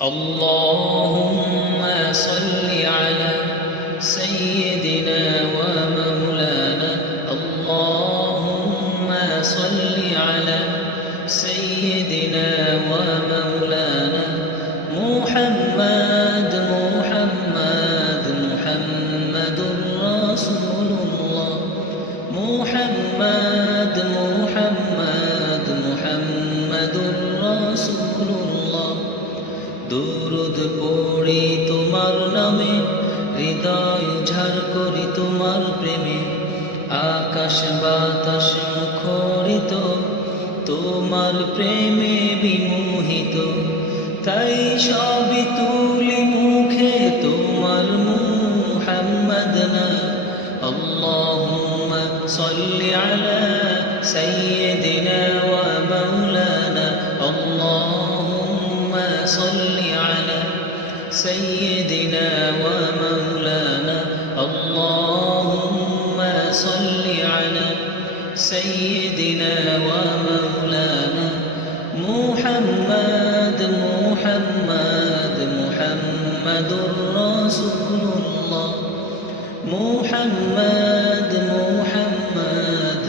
اللهم صل على سيدنا ومولانا اللهم صل على سيدنا ومولانا محمد محمد رسول الله محمد رسول الله দুরুদ পড়ি তোমার নামে হৃদয় ঝাড় করি তোমার প্রেমে আকাশ বাতাস মুখরিত তোমার প্রেমে বিমোহিত তাই সবই তুলি মুখে তোমার মুহাম্মদ না আল্লাহুম্মা সাল্লি আলা সাইয়্যিদিনা ওয়া মাওলানা আল্লাহুম্মা সাল্লি আলা সাইয়্যিদিনা ওয়া মাওলানা আল্লাহুম্মা সাল্লি আলা সাইয়্যিদিনা ওয়া মাওলানা মুহাম্মাদুর রাসূলুল্লাহ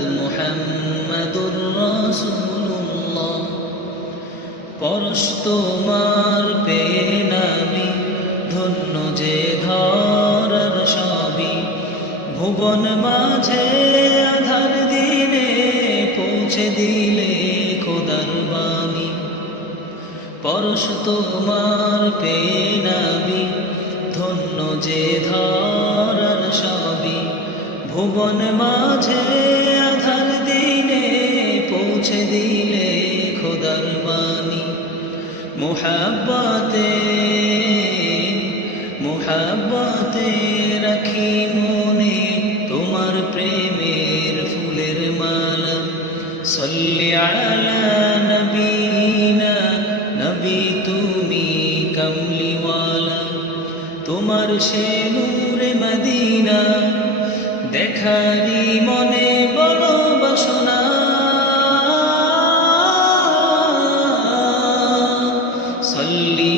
মুহাম্মাদুর রাসূলুল্লাহ পরশ তোমার পেয়ে নামি ধন্য যে ধরার সবই ভুবন মাঝে আধার দিনে পৌঁছে দিলে খোদার বাণী পরশ তোমার পেয়ে নামি ধন্য যে ধরার সবই ভুবন মাঝে আধার দিনে পৌঁছে দিলে খোদার বাণী মুহাব্বতে রাখি মনে তোমার প্রেমের ফুলের মালা সাল্লি আলা নবীনা নবী তুমি কমলিওয়ালা তোমার সে নূরে মদিনা দেখারি মনে বড় বাসনা সাল্লি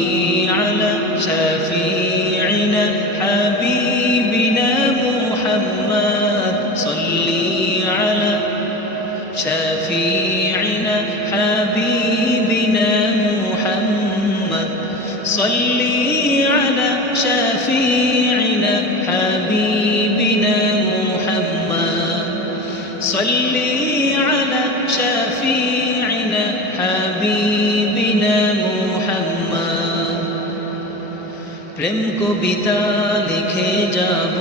আলা শাফিঈনা হাবিবিনা মুহাম্মদ সাল্লি আলা শাফিঈনা হাবিবিনা মুহাম্মদ সাল্লি আলা শাফিঈনা হাবিবিনা মুহাম্মদ সাল্লি আলা শাফিঈনা হাবিবিনা মুহাম্মদ প্রেম কবিতা লিখে যাব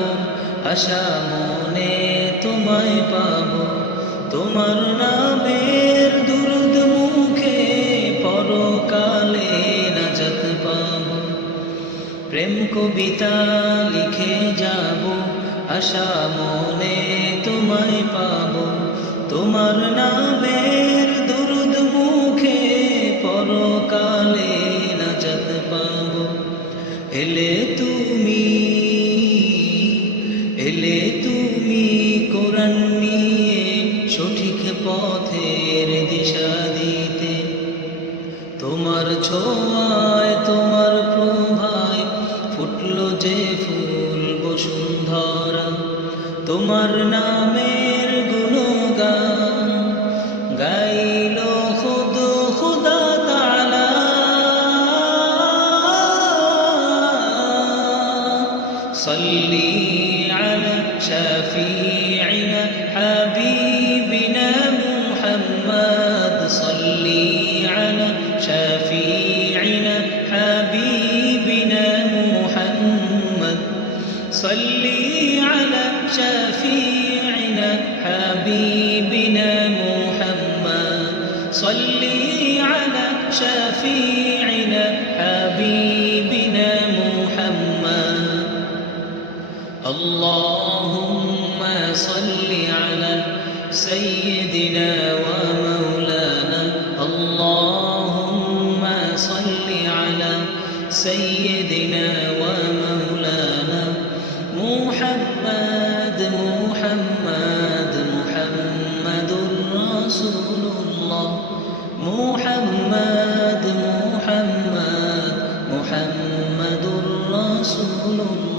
আশা মনে তোমায় পাবো তোমার নামের দুরুদ মুখে পরকালে নাজাত পাবো প্রেম কবিতা লিখে যাব আশা মনে তোমায় পাবো তোমার নামের দুরুদ মুখে পরকালে নাজাত পাবো এলে তুমি কোরআন নিয়ে সঠিক পথের দিশা দিতে তোমার ছোঁয়ায় তোমার প্রভায় ফুটলো যে ফুল বসুন্ধরা তোমার নামের গুণগান গাইলো খুদা তাআলা সাল্লি আলা শাফিঈনা হাবিবিনা মুহাম্মদ সাল্লি আলা শাফিঈনা হাবিবিনা মুহাম্মদ সাল্লি আলা শাফিঈনা হাবিবিনা মুহাম্মদ সাল্লি আলা শাফিঈনা হাবিবিনা মুহাম্মদ اللهم صل على سيدنا ومولانا اللهم صل على سيدنا ومولانا محمد رسول الله محمد رسول الله